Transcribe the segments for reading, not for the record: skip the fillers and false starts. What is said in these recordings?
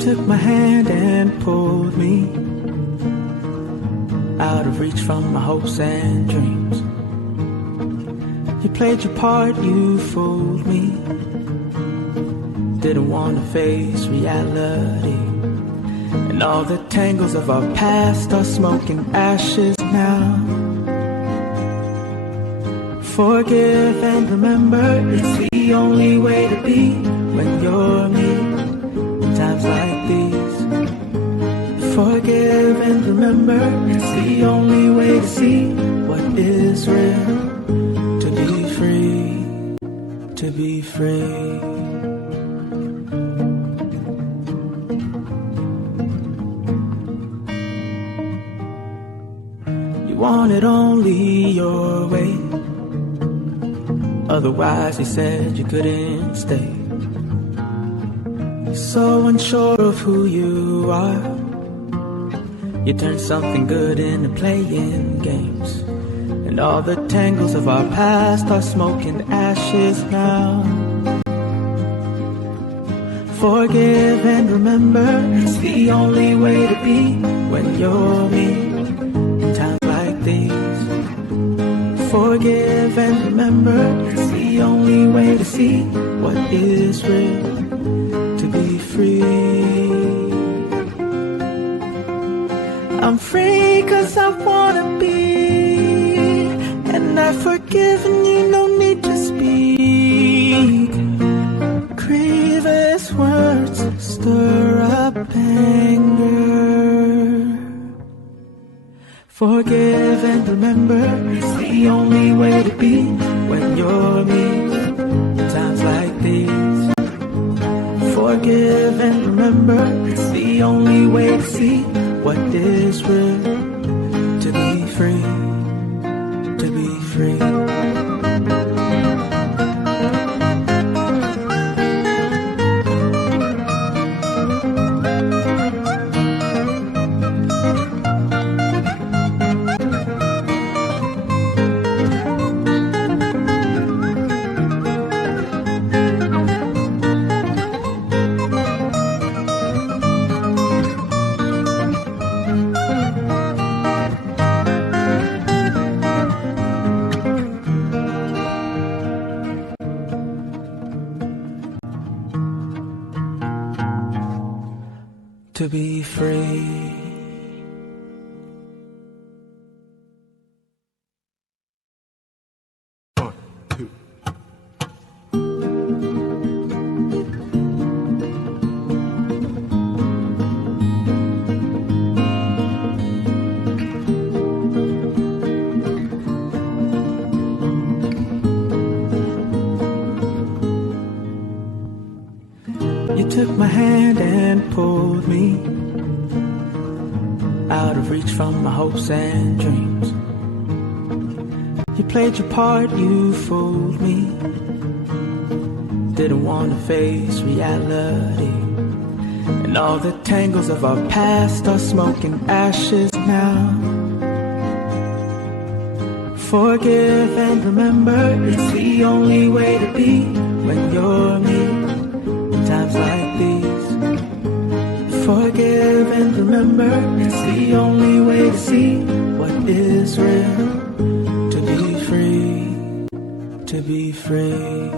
took my hand and pulled me out of reach from my hopes and dreams. You played your part, you fooled me. Didn't want to face reality. And all the tangles of our past are smoking ashes now. Forgive and remember, it's the only way to be when you're me. In times like these, forgive and remember, it's the only way to see what is real. To be free, to be free. You wanted only your way. Otherwise, he said you couldn't stay. You're so unsure of who you are. You turned something good into playing games. And all the tangles of our past are smoking ashes now. Forgive and remember, it's the only way to be when you're me. In times like these, forgive and remember, it's the only way to see what is real. To be free. I'm free 'cause I wanna be, and I've forgiven you, no need to speak. Grievous words stir up anger. Forgive and remember, it's the only way to be when you're me. In times like these, forgive and remember, it's the only way to see what is real. To be free, to be free. To be free. You took my hand and pulled me out of reach from my hopes and dreams. You played your part, you fooled me. Didn't want to face reality. And all the tangles of our past are smoking ashes now. Forgive and remember, it's the only way to be when you're me. In times like these, forgive and remember, it's the only way to see what is real. To be free, to be free.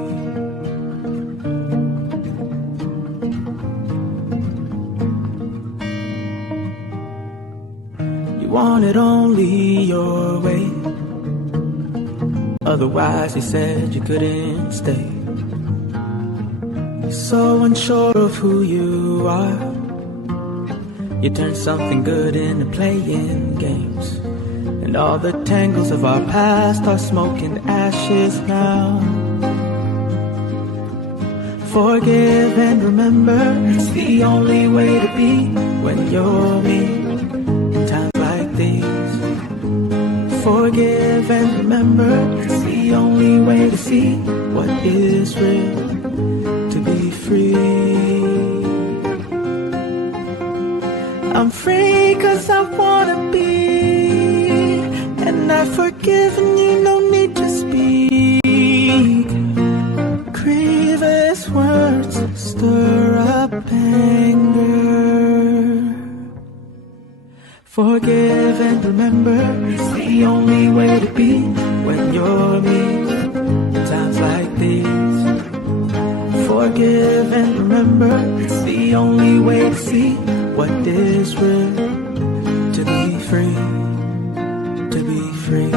You wanted only your way. Otherwise, he said you couldn't stay. You're so unsure of who you are. You turned something good into playing games. And all the tangles of our past are smoking ashes now. Forgive and remember, it's the only way to be when you're me. In times like these, forgive and remember, it's the only way to see what is real. To be free. I'm free 'cause I wanna be, and I've forgiven you, no need to speak. Grievous words stir up anger. Forgive and remember, it's the only way to see what is real. To be free, to be free.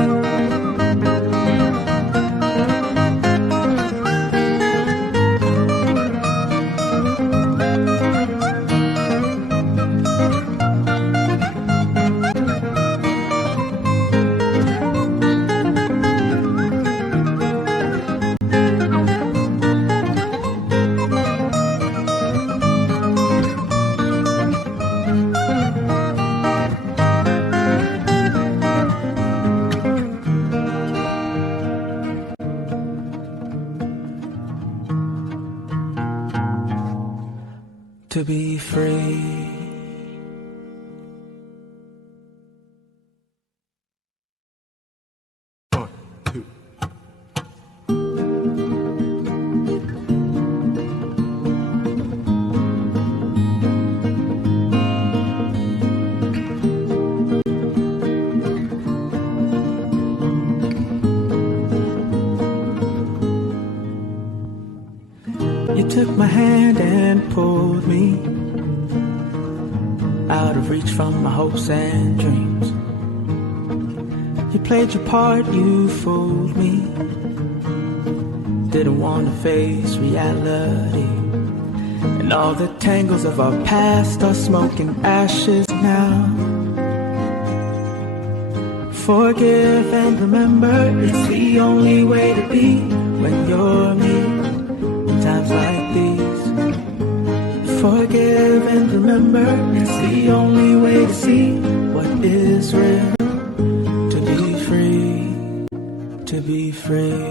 To be free. You took my hand and pulled me out of reach from my hopes and dreams. You played your part, you fooled me. Didn't want to face reality. And all the tangles of our past are smoke and ashes now. Forgive and remember, it's the only way to be when you're me. In times like these, forgive and remember, it's the only way to see what is real. To be free, to be free.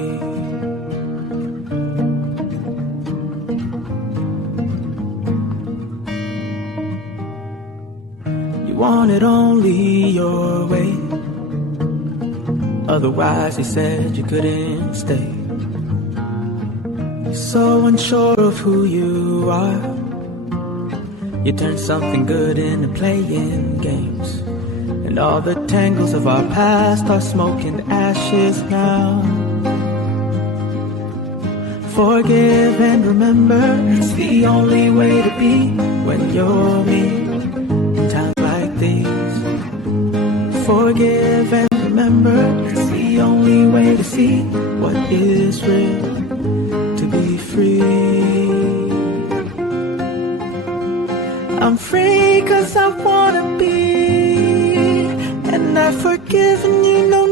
You wanted only your way, otherwise you said you couldn't stay. So unsure of who you are, you turn something good into playing games. And all the tangles of our past are smoke and ashes now. Forgive and remember, it's the only way to be when you're me. In times like these, forgive and remember, it's the only way to see what is real. To be free. I'm free 'cause I wanna be, and I've forgiven you, no